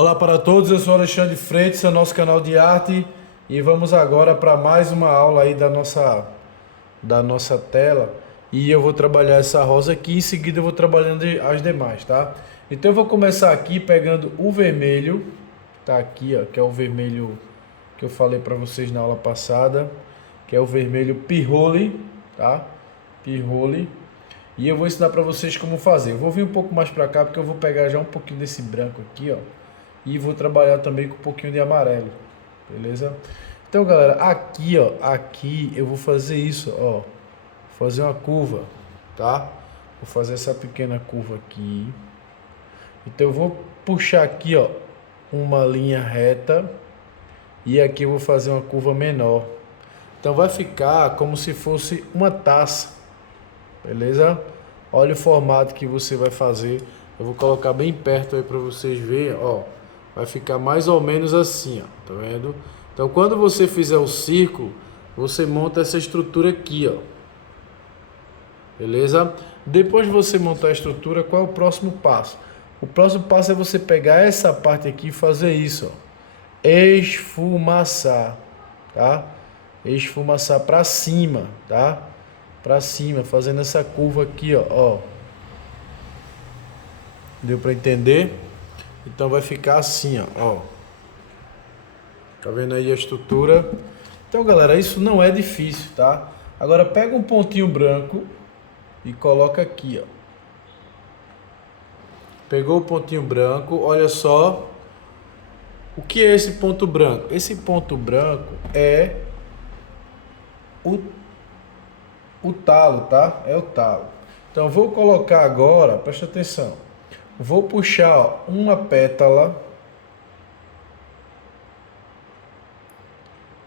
Olá para todos, eu sou Alexandre Freitas, é o nosso canal de arte e vamos agora para mais uma aula aí da nossa tela e eu vou trabalhar essa rosa aqui, em seguida eu vou trabalhando as demais, tá? Então eu vou começar aqui pegando o vermelho, tá aqui ó, que é o vermelho que eu falei para vocês na aula passada, que é o vermelho Pirroli, tá? Pirroli. E eu vou ensinar para vocês como fazer. Eu vou vir um pouco mais para cá porque eu vou pegar já um pouquinho desse branco aqui, ó. E vou trabalhar também com um pouquinho de amarelo, beleza? Então, galera, aqui, ó, aqui eu vou fazer isso, ó. Fazer uma curva, tá? Vou fazer essa pequena curva aqui. Então eu vou puxar aqui, ó, uma linha reta e aqui eu vou fazer uma curva menor. Então vai ficar como se fosse uma taça, beleza? Olha o formato que você vai fazer. Eu vou colocar bem perto aí para vocês verem, ó. Vai ficar mais ou menos assim, ó. Tá vendo? Então quando você fizer o círculo, você monta essa estrutura aqui, ó. Beleza? Depois de você montar a estrutura, qual é o próximo passo? O próximo passo é você pegar essa parte aqui e fazer isso, ó. Esfumaçar, tá? Esfumaçar para cima, tá? Para cima, fazendo essa curva aqui, ó. Deu para entender? Então vai ficar assim, ó. Tá vendo aí a estrutura? Então, galera, isso não é difícil, tá? Agora pega um pontinho branco e coloca aqui, ó. Pegou o pontinho branco, olha só. O que é esse ponto branco? Esse ponto branco é o, o talo, tá? É o talo. Então, vou colocar agora, presta atenção. Vou puxar, ó, uma pétala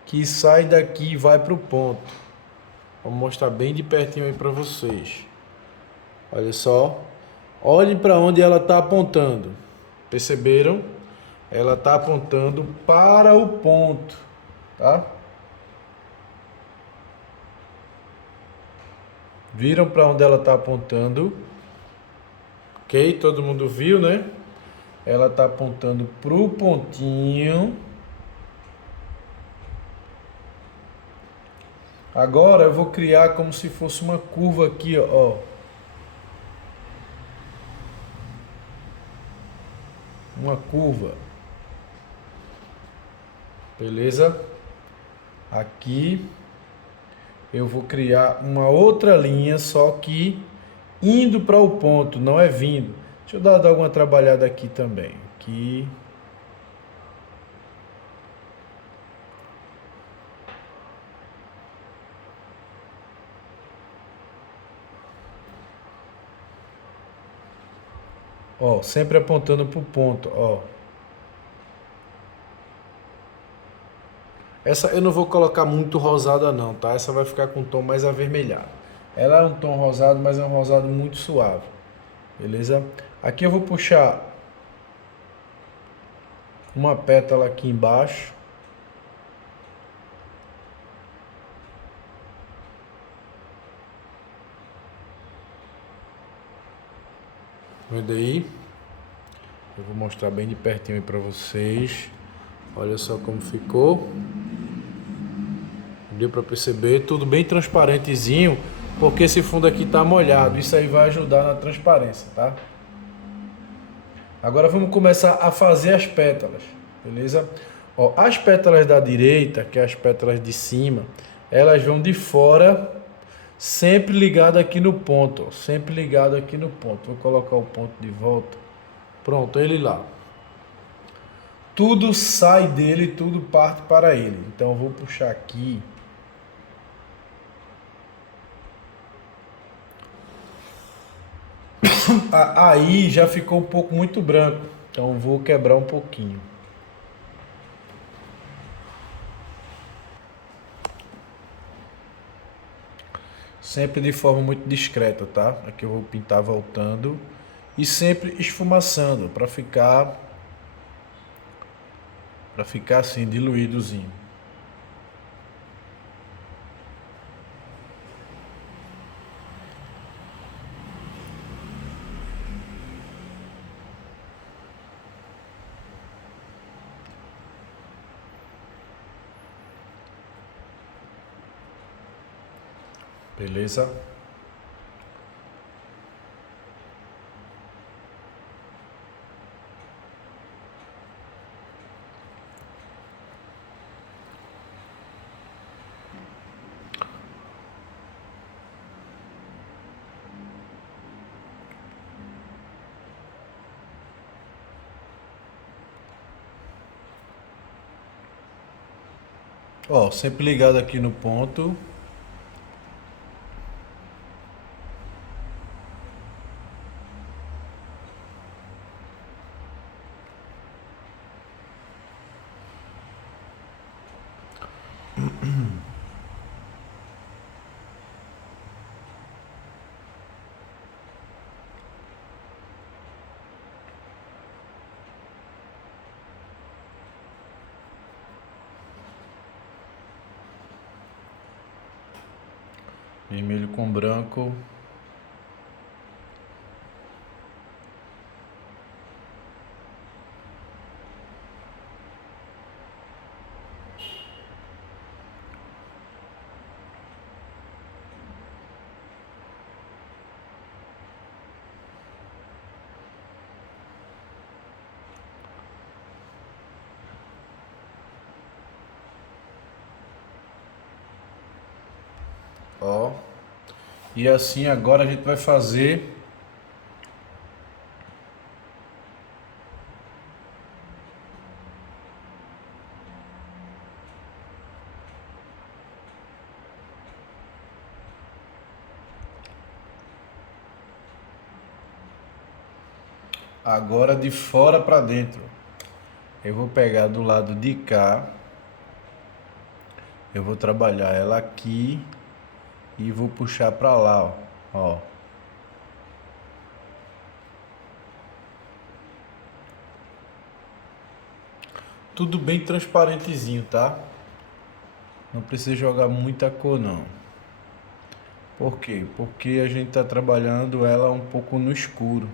que sai daqui e vai para o ponto. Vou mostrar bem de pertinho aí para vocês. Olha só. Olhem para onde ela está apontando. Perceberam? Ela está apontando para o ponto, tá? Viram para onde ela está apontando? Ok? Todo mundo viu, né? Ela está apontando para o pontinho. Agora eu vou criar como se fosse uma curva aqui, ó. Uma curva. Beleza? Aqui eu vou criar uma outra linha, só que indo para o ponto, não é vindo. Deixa eu dar alguma trabalhada aqui também. Aqui. Ó, sempre apontando para o ponto, ó. Essa eu não vou colocar muito rosada não, tá? Essa vai ficar com um tom mais avermelhado. Ela é um tom rosado, mas é um rosado muito suave. Beleza? Aqui eu vou puxar uma pétala aqui embaixo. Vendo aí? Eu vou mostrar bem de pertinho aí pra vocês. Olha só como ficou. Deu pra perceber? Tudo bem transparentezinho, porque esse fundo aqui tá molhado. Isso aí vai ajudar na transparência, tá? Agora vamos começar a fazer as pétalas, beleza? Ó, as pétalas da direita, que é as pétalas de cima, elas vão de fora, sempre ligado aqui no ponto, ó, sempre ligado aqui no ponto. Vou colocar o ponto de volta. Pronto, ele lá. Tudo sai dele, tudo parte para ele. Então eu vou puxar aqui. Aí já ficou um pouco muito branco. Então eu vou quebrar um pouquinho. Sempre de forma muito discreta, tá? Aqui eu vou pintar voltando. E sempre esfumaçando para ficar assim diluídozinho. Beleza? Ó, sempre ligado aqui no ponto. Vermelho com branco. Ó. E assim agora a gente vai fazer agora de fora para dentro. Eu vou pegar do lado de cá. Eu vou trabalhar ela aqui e vou puxar para lá, ó. Ó. Tudo bem transparentezinho, tá? Não precisa jogar muita cor não. Por quê? Porque a gente está trabalhando ela um pouco no escuro.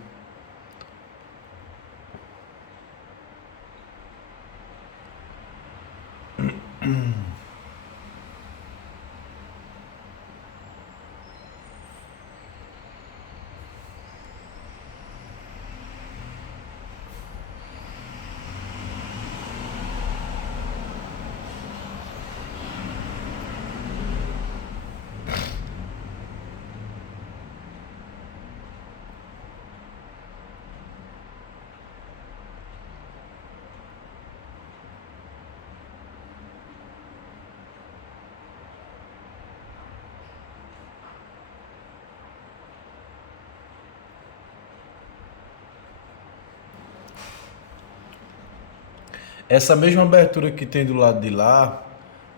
Essa mesma abertura que tem do lado de lá,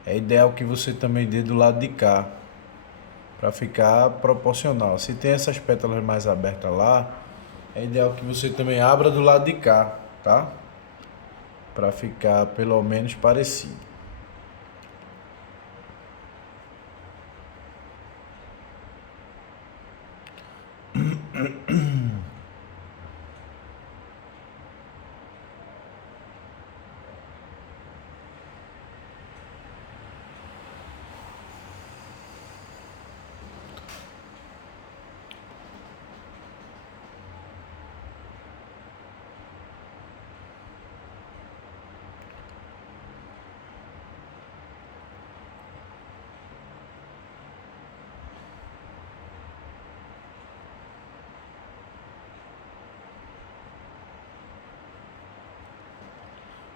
é ideal que você também dê do lado de cá, para ficar proporcional. Se tem essas pétalas mais abertas lá, é ideal que você também abra do lado de cá, tá? Para ficar pelo menos parecido.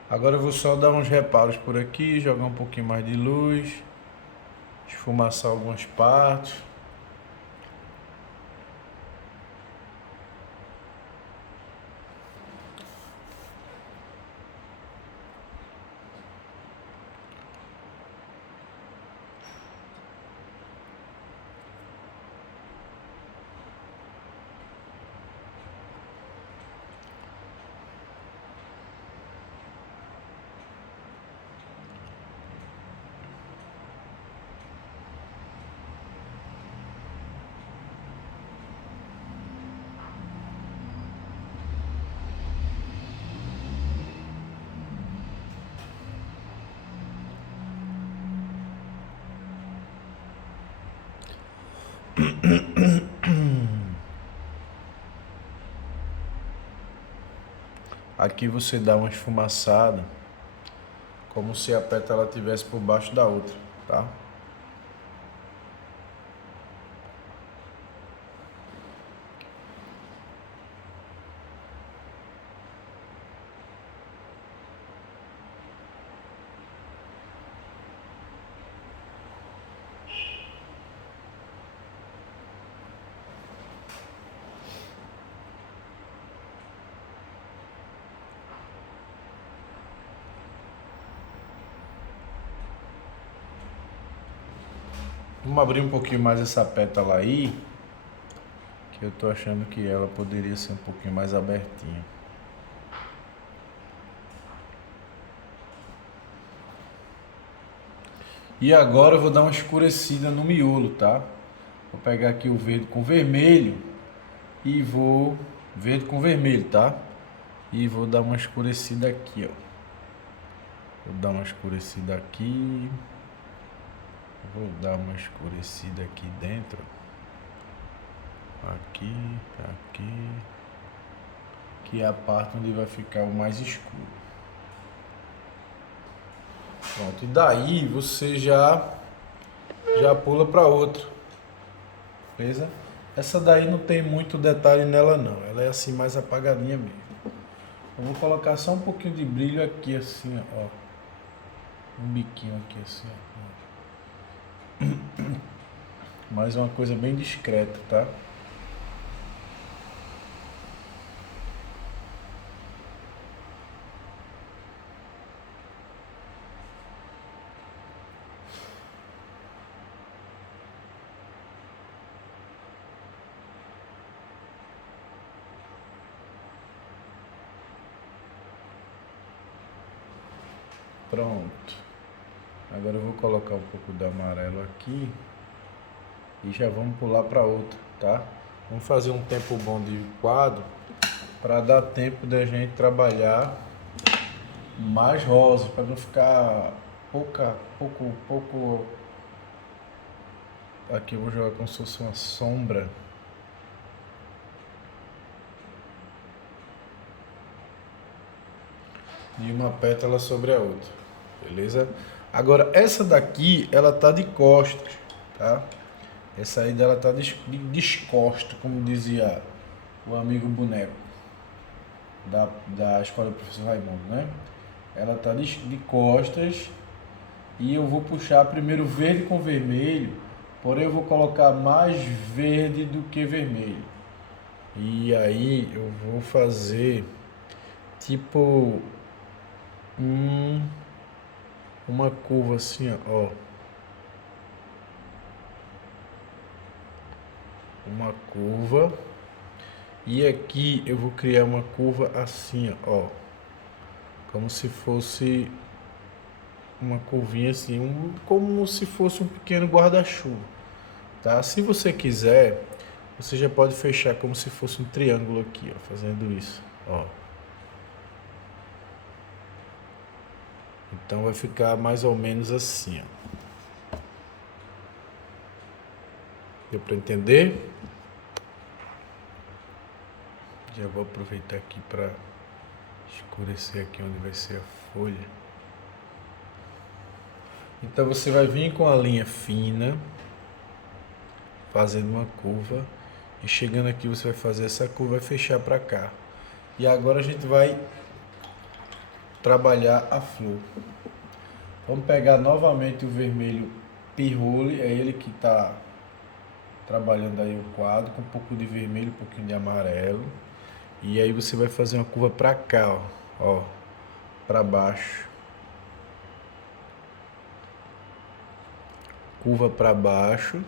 Agora eu vou só dar uns reparos por aqui, jogar um pouquinho mais de luz, esfumaçar algumas partes. Aqui você dá uma esfumaçada, como se a pétala estivesse por baixo da outra, tá? Vamos abrir um pouquinho mais essa pétala aí, que eu tô achando que ela poderia ser um pouquinho mais abertinha. E agora eu vou dar uma escurecida no miolo, tá? Vou pegar aqui o verde com vermelho e vou... Verde com vermelho, tá? E vou dar uma escurecida aqui, ó. Vou dar uma escurecida aqui. Vou dar uma escurecida aqui dentro. Aqui, aqui. Que é a parte onde vai ficar o mais escuro. Pronto, e daí você já pula para outra. Beleza? Essa daí não tem muito detalhe nela não. Ela é assim mais apagadinha mesmo. Eu vou colocar só um pouquinho de brilho aqui assim, ó. Um biquinho aqui assim, ó. Mas é uma coisa bem discreta, tá? Pronto. Agora eu vou colocar um pouco do amarelo aqui e já vamos pular para outra, tá? Vamos fazer um tempo bom de quadro para dar tempo da gente trabalhar mais rosa, para não ficar pouco. Aqui eu vou jogar como se fosse uma sombra. E uma pétala sobre a outra, beleza? Agora essa daqui, ela tá de costas, tá? Essa aí dela tá descosta, como dizia o amigo boneco da escola do professor Raimundo, né? Ela tá de costas e eu vou puxar primeiro verde com vermelho, porém eu vou colocar mais verde do que vermelho. E aí eu vou fazer tipo uma curva assim, ó. Uma curva. E aqui eu vou criar uma curva assim, ó. Como se fosse uma curvinha assim, como se fosse um pequeno guarda-chuva, tá? Se você quiser, você já pode fechar como se fosse um triângulo aqui, ó, fazendo isso, ó. Então vai ficar mais ou menos assim, ó. Deu para entender? Já vou aproveitar aqui para escurecer aqui onde vai ser a folha. Então você vai vir com a linha fina, fazendo uma curva, e chegando aqui você vai fazer essa curva e fechar para cá. E agora a gente vai trabalhar a flor. Vamos pegar novamente o vermelho pirrole, é ele que está trabalhando aí o quadro, com um pouco de vermelho, um pouquinho de amarelo. E aí você vai fazer uma curva para cá, ó, para baixo. Curva para baixo.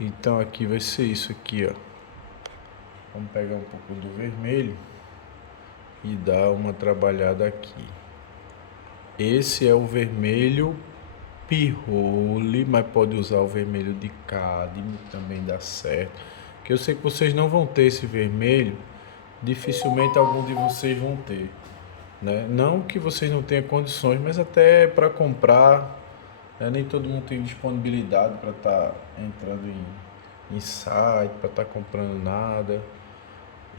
Então aqui vai ser isso aqui, ó. Vamos pegar um pouco do vermelho e dar uma trabalhada aqui. Esse é o vermelho pirrole, mas pode usar o vermelho de cádmio, também dá certo. Que eu sei que vocês não vão ter esse vermelho, dificilmente algum de vocês vão ter. né? Não que vocês não tenham condições, mas até para comprar, né? Nem todo mundo tem disponibilidade para estar entrando em site, para estar comprando nada.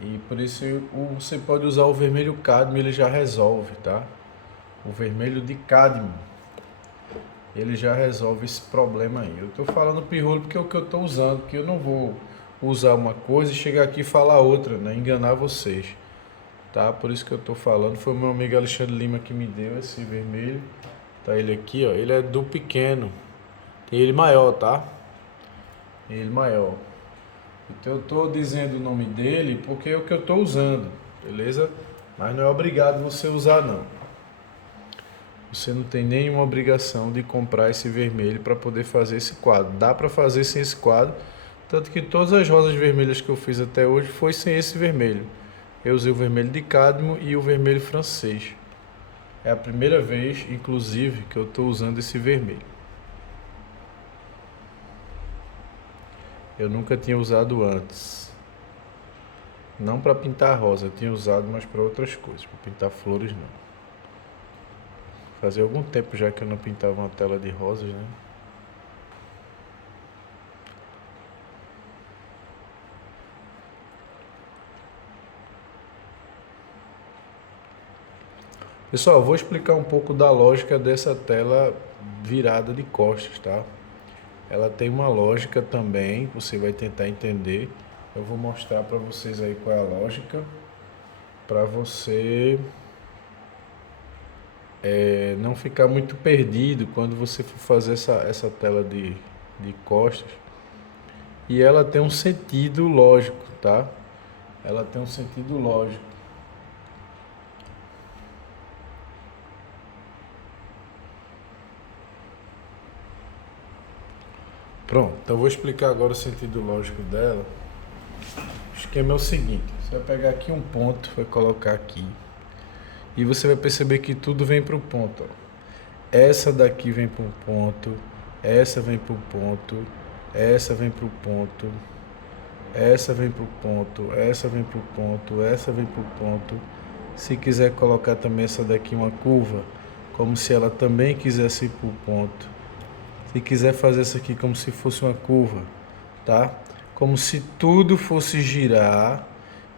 E por isso você pode usar o vermelho cádmio, ele já resolve, tá? O vermelho de cádmio, ele já resolve esse problema aí. Eu estou falando pirrolho porque é o que eu estou usando, porque eu não vou usar uma coisa e chegar aqui e falar outra, né? Enganar vocês, tá? Por isso que eu estou falando. Foi o meu amigo Alexandre Lima que me deu esse vermelho. Tá ele aqui, ó. Ele é do pequeno. Tem ele maior, tá? Tem ele maior. Então eu estou dizendo o nome dele porque é o que eu estou usando, beleza? Mas não é obrigado você usar, não. Você não tem nenhuma obrigação de comprar esse vermelho para poder fazer esse quadro. Dá para fazer sem esse quadro, tanto que todas as rosas vermelhas que eu fiz até hoje foi sem esse vermelho. Eu usei o vermelho de cádmio e o vermelho francês. É a primeira vez, inclusive, que eu estou usando esse vermelho. Eu nunca tinha usado antes. Não para pintar rosa, eu tinha usado, mas para outras coisas. Para pintar flores, não. Fazia algum tempo já que eu não pintava uma tela de rosas, né? Pessoal, eu vou explicar um pouco da lógica dessa tela virada de costas, tá? Ela tem uma lógica também, você vai tentar entender. Eu vou mostrar para vocês aí qual é a lógica, para você não ficar muito perdido quando você for fazer essa tela de costas. E ela tem um sentido lógico, tá? Ela tem um sentido lógico. Pronto, então eu vou explicar agora o sentido lógico dela. O esquema é o seguinte: você vai pegar aqui um ponto, vai colocar aqui, e você vai perceber que tudo vem para o ponto. Ó. Essa daqui vem para um ponto, essa vem para o ponto, essa vem para o ponto, essa vem para o ponto, essa vem para o ponto, essa vem para o ponto. Se quiser colocar também essa daqui uma curva, como se ela também quisesse ir para o ponto. Se quiser fazer essa aqui como se fosse uma curva, tá? Como se tudo fosse girar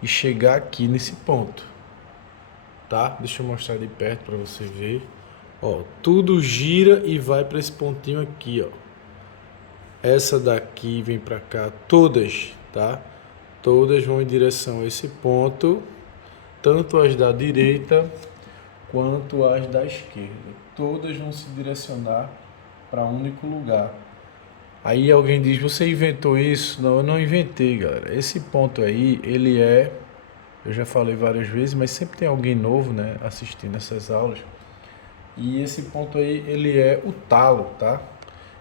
e chegar aqui nesse ponto, tá? Deixa eu mostrar de perto para você ver. Ó, tudo gira e vai para esse pontinho aqui, ó. Essa daqui vem para cá, todas, tá? Todas vão em direção a esse ponto, tanto as da direita quanto as da esquerda. Todas vão se direcionar para um único lugar. Aí alguém diz, você inventou isso? Não, eu não inventei, galera. Esse ponto aí, ele é, eu já falei várias vezes, mas sempre tem alguém novo, né, assistindo essas aulas. E esse ponto aí, ele é o talo, tá?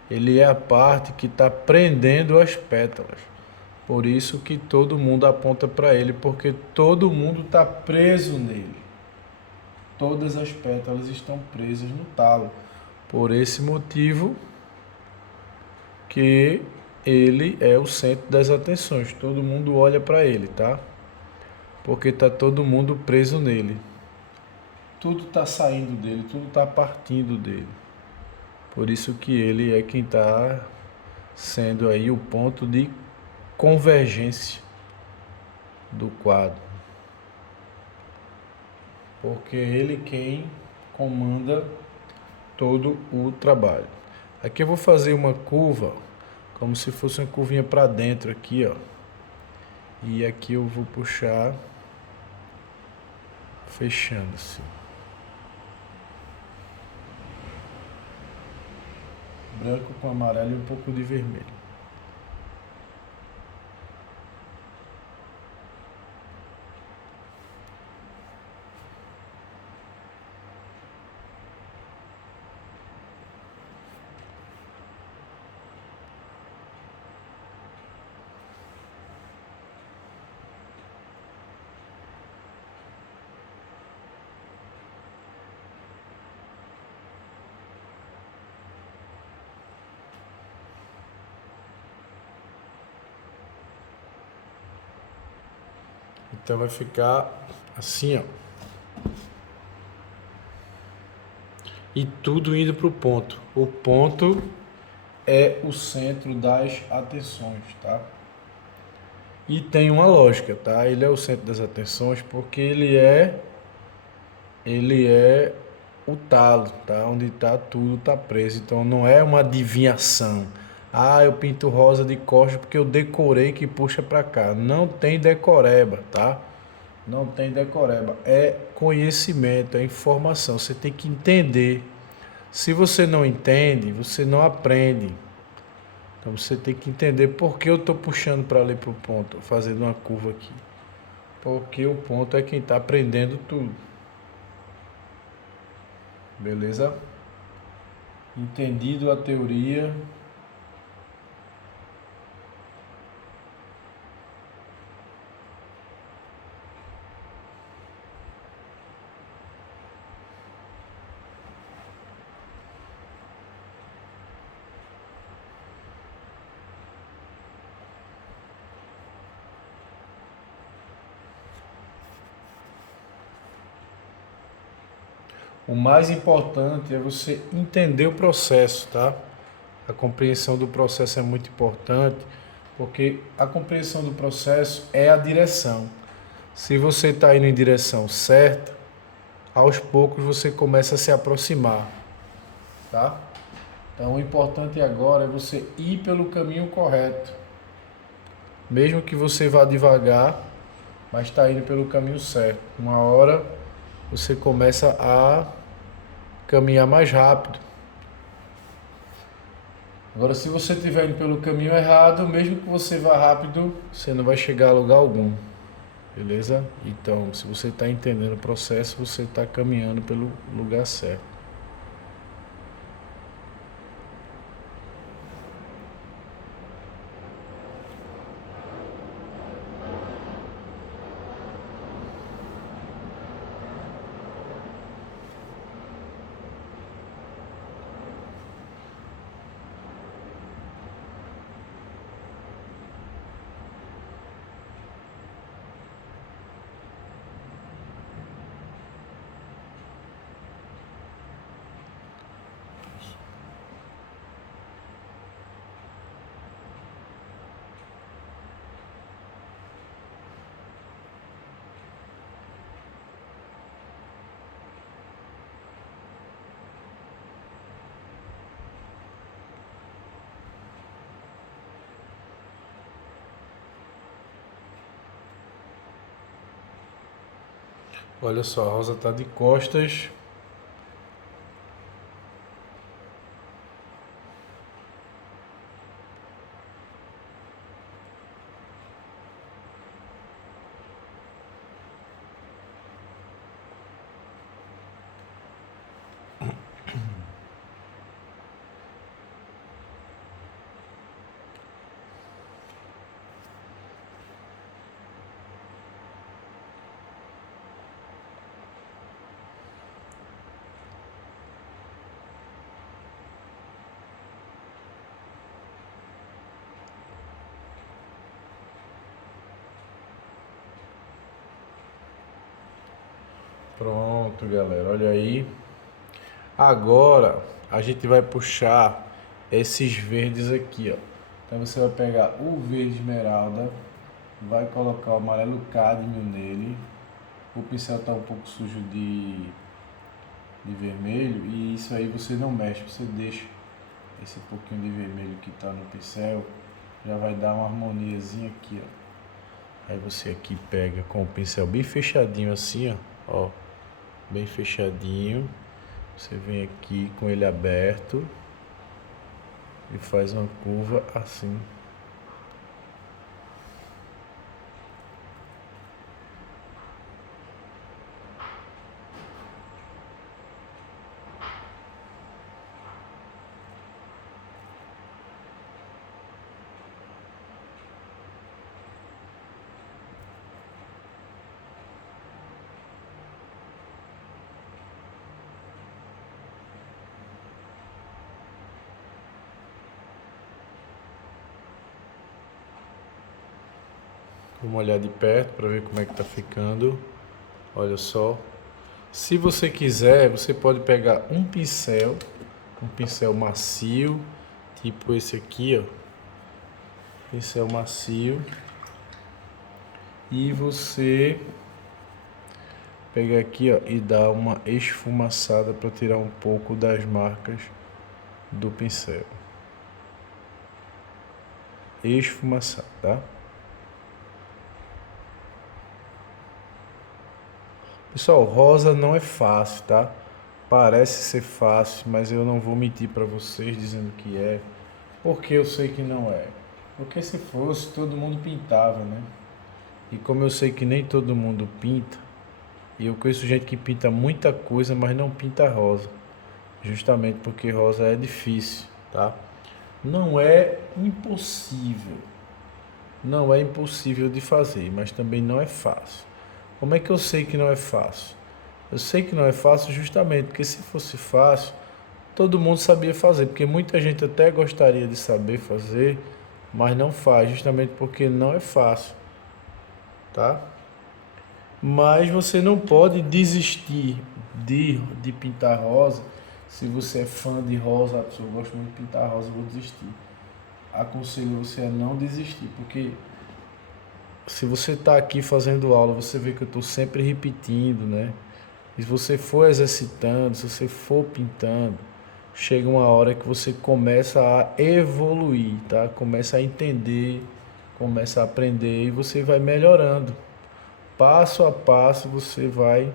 Ele é a parte que está prendendo as pétalas. Por isso que todo mundo aponta para ele, porque todo mundo está preso nele. Todas as pétalas estão presas no talo. Por esse motivo que ele é o centro das atenções. Todo mundo olha para ele, tá? Porque está todo mundo preso nele. Tudo está saindo dele, tudo está partindo dele. Por isso que ele é quem está sendo aí o ponto de convergência do quadro. Porque é ele quem comanda todo o trabalho. Aqui eu vou fazer uma curva, como se fosse uma curvinha para dentro aqui, ó. E aqui eu vou puxar, fechando assim. Branco com amarelo e um pouco de vermelho. Então vai ficar assim, ó. e tudo indo para o ponto. O ponto é o centro das atenções, tá? E tem uma lógica, tá? Ele é o centro das atenções porque ele é o talo, tá? Onde tá tudo tá preso. Então não é uma adivinhação. Ah, eu pinto rosa de costas porque eu decorei que puxa para cá. Não tem decoreba, tá? Não tem decoreba. É conhecimento, é informação. Você tem que entender. Se você não entende, você não aprende. Então você tem que entender por que eu estou puxando para ali para o ponto, fazendo uma curva aqui. Porque o ponto é quem está aprendendo tudo. Beleza? Entendido a teoria. O mais importante é você entender o processo, tá? A compreensão do processo é muito importante, porque a compreensão do processo é a direção. Se você está indo em direção certa, aos poucos você começa a se aproximar, tá? Então o importante agora é você ir pelo caminho correto. Mesmo que você vá devagar, mas está indo pelo caminho certo. Uma hora você começa a caminhar mais rápido. Agora, se você estiver indo pelo caminho errado, mesmo que você vá rápido, você não vai chegar a lugar algum. Beleza? Então, se você está entendendo o processo, você está caminhando pelo lugar certo. Olha só, a Rosa está de costas. Pronto, galera, olha aí. Agora a gente vai puxar esses verdes aqui, ó. Então você vai pegar o verde esmeralda, vai colocar o amarelo cádmio nele. O pincel está um pouco sujo de vermelho e isso aí você não mexe, você deixa esse pouquinho de vermelho que está no pincel, já vai dar uma harmoniazinha aqui, ó. Aí você aqui pega com o pincel bem fechadinho assim, ó, bem fechadinho. Você vem aqui com ele aberto e faz uma curva assim. Vamos olhar de perto para ver como é que tá ficando. Olha só. Se você quiser, você pode pegar um pincel macio, tipo esse aqui, ó, pincel macio, e você pegar aqui, ó, e dar uma esfumaçada para tirar um pouco das marcas do pincel. Esfumaçar, tá? Pessoal, rosa não é fácil, tá? Parece ser fácil, mas eu não vou mentir para vocês dizendo que é, porque eu sei que não é. Porque se fosse, todo mundo pintava, né? E como eu sei que nem todo mundo pinta, e eu conheço gente que pinta muita coisa, mas não pinta rosa. Justamente porque rosa é difícil, tá? Não é impossível. Não é impossível de fazer, mas também não é fácil. Como é que eu sei que não é fácil? Eu sei que não é fácil justamente porque se fosse fácil, todo mundo sabia fazer, porque muita gente até gostaria de saber fazer, mas não faz, justamente porque não é fácil, tá? Mas você não pode desistir de pintar rosa. Se você é fã de rosa, eu gosto muito de pintar rosa, eu vou desistir. Aconselho você a não desistir, porque se você está aqui fazendo aula, você vê que eu estou sempre repetindo, né? E se você for exercitando, se você for pintando, chega uma hora que você começa a evoluir, tá? Começa a entender, começa a aprender e você vai melhorando. Passo a passo você vai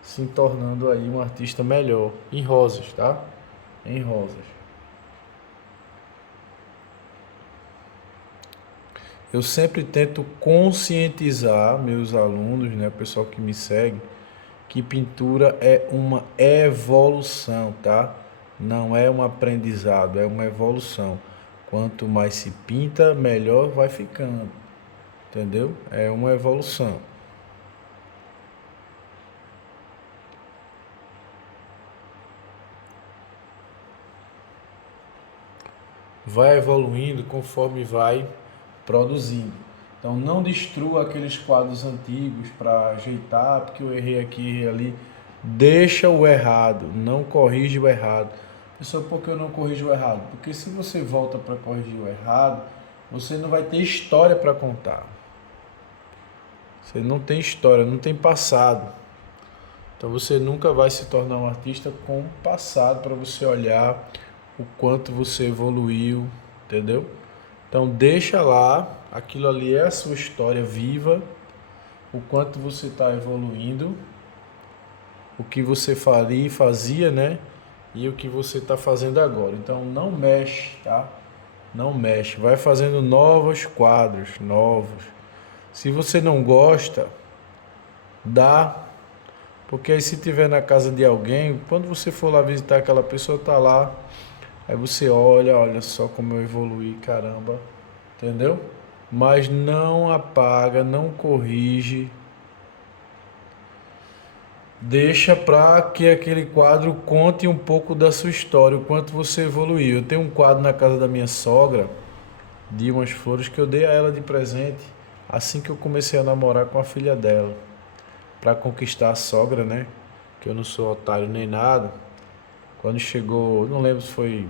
se tornando aí um artista melhor. Em rosas, tá? Em rosas. Eu sempre tento conscientizar meus alunos, né, o pessoal que me segue, que pintura é uma evolução, tá? Não é um aprendizado, é uma evolução. Quanto mais se pinta, melhor vai ficando, entendeu? É uma evolução. Vai evoluindo conforme vai produzindo. Então não destrua aqueles quadros antigos para ajeitar, porque eu errei aqui, errei ali. Deixa o errado, não corrige o errado. Pessoal, por que eu não corrijo o errado? Porque se você volta para corrigir o errado, você não vai ter história para contar. Você não tem história, não tem passado. Então você nunca vai se tornar um artista com passado para você olhar o quanto você evoluiu, entendeu? Então deixa lá, aquilo ali é a sua história viva, o quanto você está evoluindo, o que você faria e fazia, né? E o que você está fazendo agora. Então não mexe, tá? Não mexe, vai fazendo novos quadros, novos. Se você não gosta, dá, porque aí se tiver na casa de alguém, quando você for lá visitar aquela pessoa, tá lá, aí você olha, olha só como eu evoluí, caramba, entendeu? Mas não apaga, não corrige, deixa para que aquele quadro conte um pouco da sua história, o quanto você evoluiu. Eu tenho um quadro na casa da minha sogra, de umas flores que eu dei a ela de presente, assim que eu comecei a namorar com a filha dela, para conquistar a sogra, né? Que eu não sou otário nem nada. Quando chegou, não lembro se foi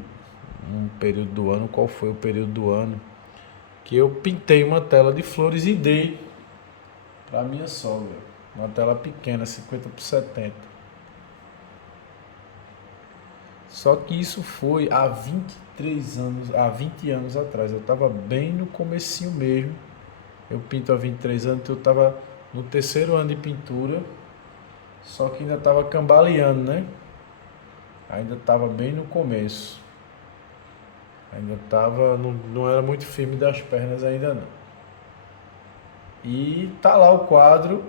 um período do ano, qual foi o período do ano, que eu pintei uma tela de flores e dei para minha sogra. Uma tela pequena, 50 por 70. Só que isso foi há 23 anos, há 20 anos atrás. Eu estava bem no comecinho mesmo. Eu pinto há 23 anos, então eu estava no terceiro ano de pintura. Só que ainda estava cambaleando, né? Ainda estava bem no começo. Ainda estava, não era muito firme das pernas ainda não. E tá lá o quadro.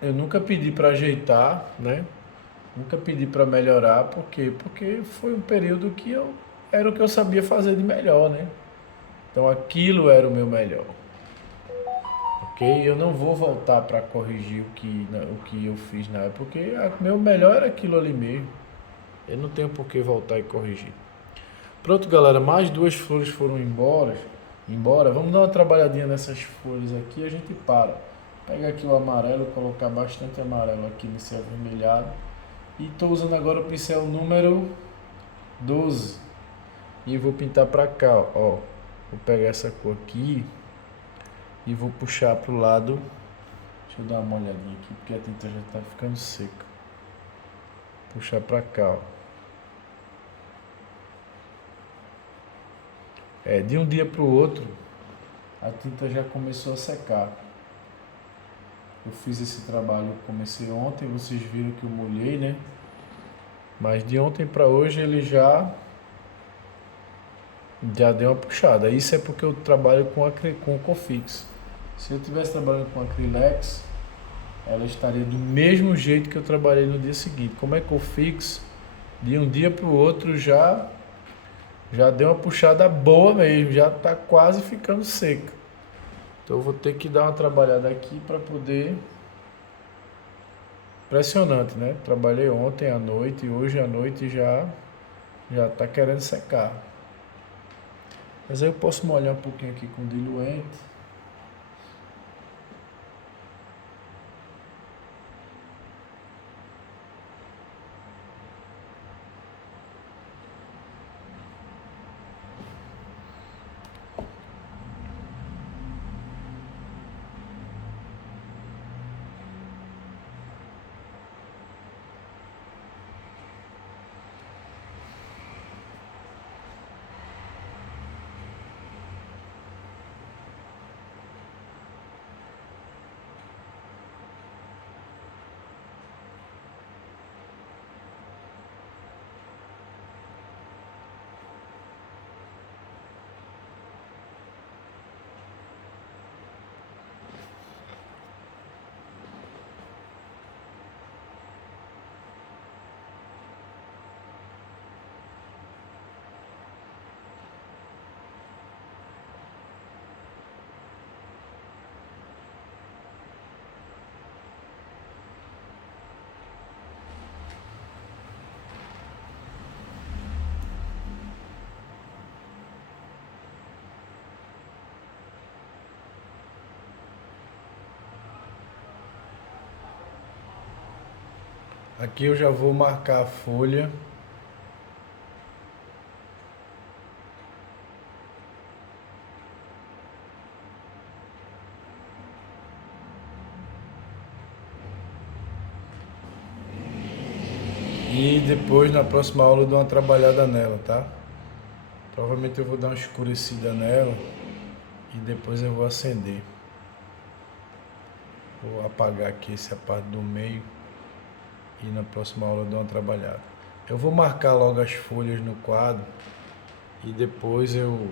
Eu nunca pedi para ajeitar, né? Nunca pedi para melhorar, por quê? Porque foi um período que eu era o que eu sabia fazer de melhor, né? Então aquilo era o meu melhor, ok? Eu não vou voltar para corrigir o que eu fiz na época, porque o meu melhor era aquilo ali mesmo. Eu não tenho por que voltar e corrigir. Pronto, galera, mais duas flores foram embora. Vamos dar uma trabalhadinha nessas flores aqui e a gente para. Pegar aqui o amarelo, colocar bastante amarelo aqui nesse avermelhado. E estou usando agora o pincel número 12. E vou pintar para cá, ó. Vou pegar essa cor aqui e vou puxar pro lado. Deixa eu dar uma olhadinha aqui, porque a tinta já está ficando seca. Puxar para cá, ó. De um dia pro outro, a tinta já começou a secar. Eu fiz esse trabalho, comecei ontem, vocês viram que eu molhei, né? Mas de ontem para hoje ele já deu uma puxada. Isso é porque eu trabalho com Cofix. Se eu estivesse trabalhando com Acrylex, ela estaria do mesmo jeito que eu trabalhei no dia seguinte. Como é Cofix, de um dia para o outro já deu uma puxada boa mesmo, já está quase ficando seca. Então eu vou ter que dar uma trabalhada aqui para poder... Impressionante, né? Trabalhei ontem à noite e hoje à noite já está querendo secar. Mas aí eu posso molhar um pouquinho aqui com diluente. Aqui eu já vou marcar a folha. E depois na próxima aula eu dou uma trabalhada nela, tá? Provavelmente eu vou dar uma escurecida nela e depois eu vou acender. Vou apagar aqui essa parte do meio e na próxima aula eu dou uma trabalhada. Eu vou marcar logo as folhas no quadro e depois eu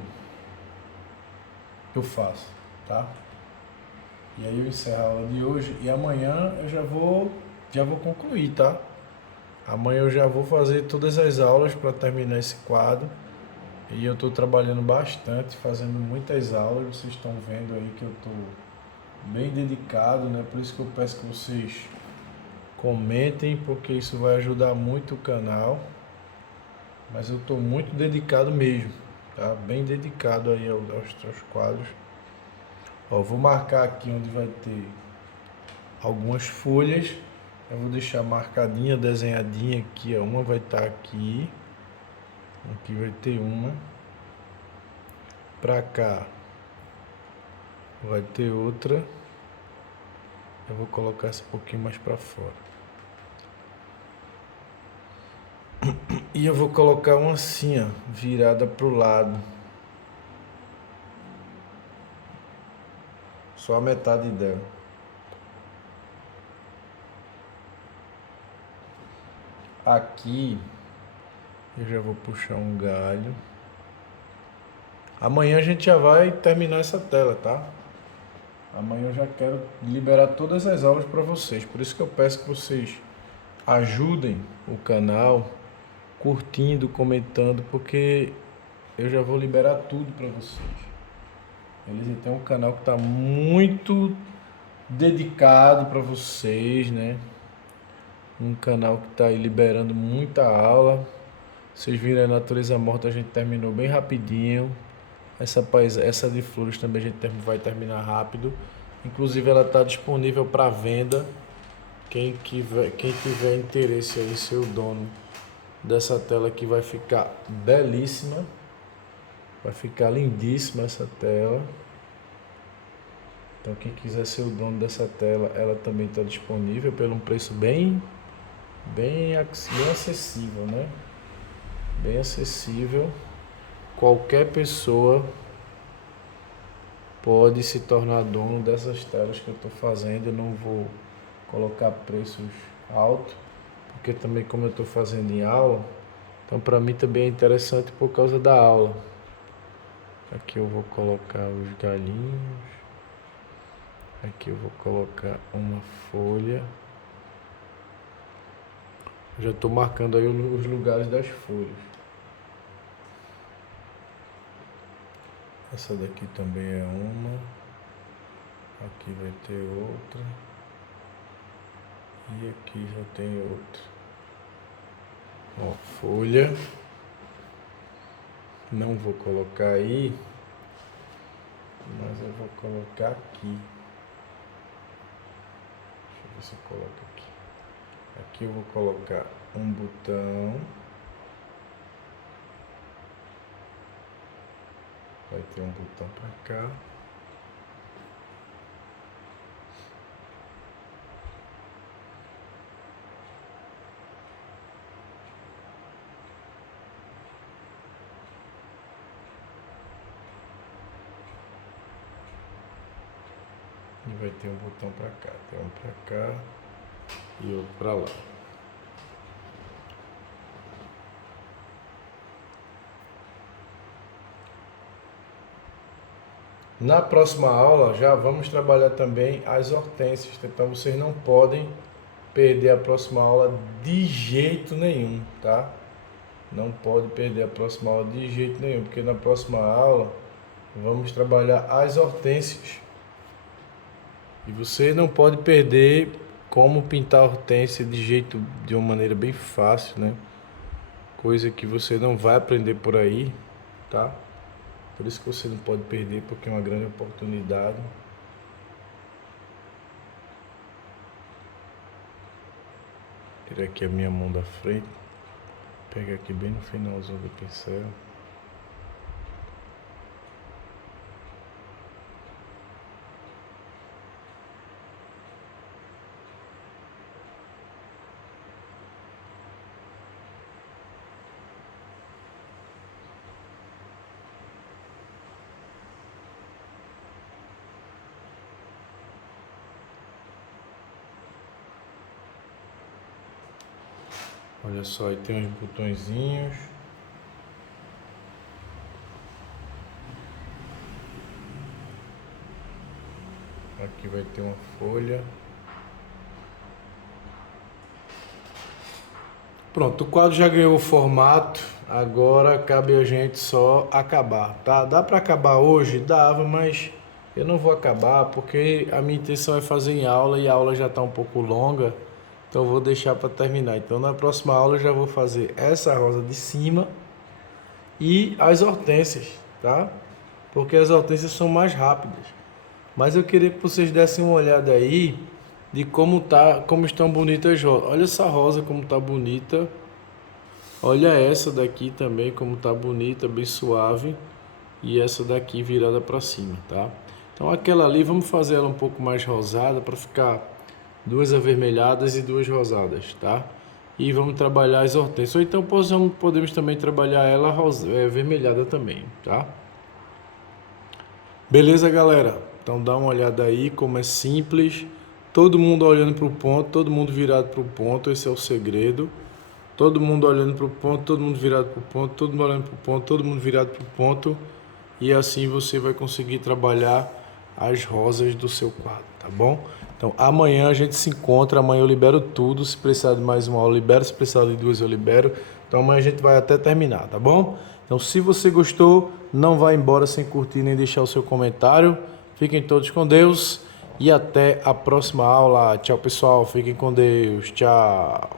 faço, tá? E aí eu encerro a aula de hoje e amanhã eu já vou concluir, tá? Amanhã eu já vou fazer todas as aulas para terminar esse quadro. E eu estou trabalhando bastante, fazendo muitas aulas. Vocês estão vendo aí que eu estou bem dedicado, né? Por isso que eu peço que vocês comentem, porque isso vai ajudar muito o canal. Mas eu estou muito dedicado mesmo, tá? Bem dedicado aí aos quadros. Ó, vou marcar aqui onde vai ter algumas folhas. Eu vou deixar marcadinha, desenhadinha aqui, ó. Uma vai estar aqui. Aqui vai ter uma. Pra cá vai ter outra. Eu vou colocar essa um pouquinho mais pra fora. E eu vou colocar uma assim, ó, virada pro lado. Só a metade dela. Aqui eu já vou puxar um galho. Amanhã a gente já vai terminar essa tela, tá? Amanhã eu já quero liberar todas as aulas para vocês. Por isso que eu peço que vocês ajudem o canal, curtindo, comentando, porque eu já vou liberar tudo para vocês. Beleza? Então é um canal que está muito dedicado para vocês, né? Um canal que está aí liberando muita aula. Vocês viram a natureza morta, a gente terminou bem rapidinho. Essa de flores também a gente vai terminar rápido. Inclusive ela está disponível para venda. Quem tiver interesse aí, ser o dono dessa tela aqui, vai ficar belíssima. Vai ficar lindíssima essa tela. Então quem quiser ser o dono dessa tela, ela também está disponível pelo um preço bem acessível, né? Bem acessível. Qualquer pessoa pode se tornar dono dessas telas que eu estou fazendo. Eu não vou colocar preços altos, porque também como eu estou fazendo em aula, então para mim também é interessante por causa da aula. Aqui eu vou colocar os galinhos, aqui eu vou colocar uma folha, já estou marcando aí os lugares das folhas. Essa daqui também é uma, aqui vai ter outra. E aqui já tem outro. Ó, folha. Não vou colocar aí, mas eu vou colocar aqui. Deixa eu ver se eu coloco aqui. Aqui eu vou colocar um botão. Vai ter um botão para cá. E vai ter um botão para cá, tem um para cá e outro para lá. Na próxima aula já vamos trabalhar também as hortênsias, então vocês não podem perder a próxima aula de jeito nenhum, tá? Não pode perder a próxima aula de jeito nenhum, porque na próxima aula vamos trabalhar as hortênsias. E você não pode perder como pintar hortênsia de uma maneira bem fácil, né? Coisa que você não vai aprender por aí, tá? Por isso que você não pode perder, porque é uma grande oportunidade. Tirar aqui a minha mão da frente. Pega aqui bem no finalzinho do pincel. Olha só, aí tem uns botõezinhos. Aqui vai ter uma folha. Pronto, o quadro já ganhou o formato. Agora cabe a gente só acabar, tá? Dá para acabar hoje? Dava, mas eu não vou acabar porque a minha intenção é fazer em aula e a aula já está um pouco longa. Então eu vou deixar para terminar. Então na próxima aula eu já vou fazer essa rosa de cima e as hortênsias, tá? Porque as hortênsias são mais rápidas. Mas eu queria que vocês dessem uma olhada aí de como estão bonitas as rosas. Olha essa rosa como tá bonita. Olha essa daqui também como tá bonita, bem suave. E essa daqui virada para cima, tá? Então aquela ali vamos fazer ela um pouco mais rosada para ficar duas avermelhadas e duas rosadas, tá? E vamos trabalhar as hortênsias. Ou então podemos também trabalhar ela avermelhada também, tá? Beleza, galera? Então dá uma olhada aí como é simples. Todo mundo olhando para o ponto, todo mundo virado para o ponto. Esse é o segredo. Todo mundo olhando para o ponto, todo mundo virado para o ponto, todo mundo olhando para o ponto, todo mundo virado para o ponto. E assim você vai conseguir trabalhar as rosas do seu quadro, tá bom? Então amanhã a gente se encontra, amanhã eu libero tudo, se precisar de mais uma aula eu libero, se precisar de duas eu libero. Então amanhã a gente vai até terminar, tá bom? Então se você gostou, não vá embora sem curtir nem deixar o seu comentário. Fiquem todos com Deus e até a próxima aula. Tchau pessoal, fiquem com Deus, tchau.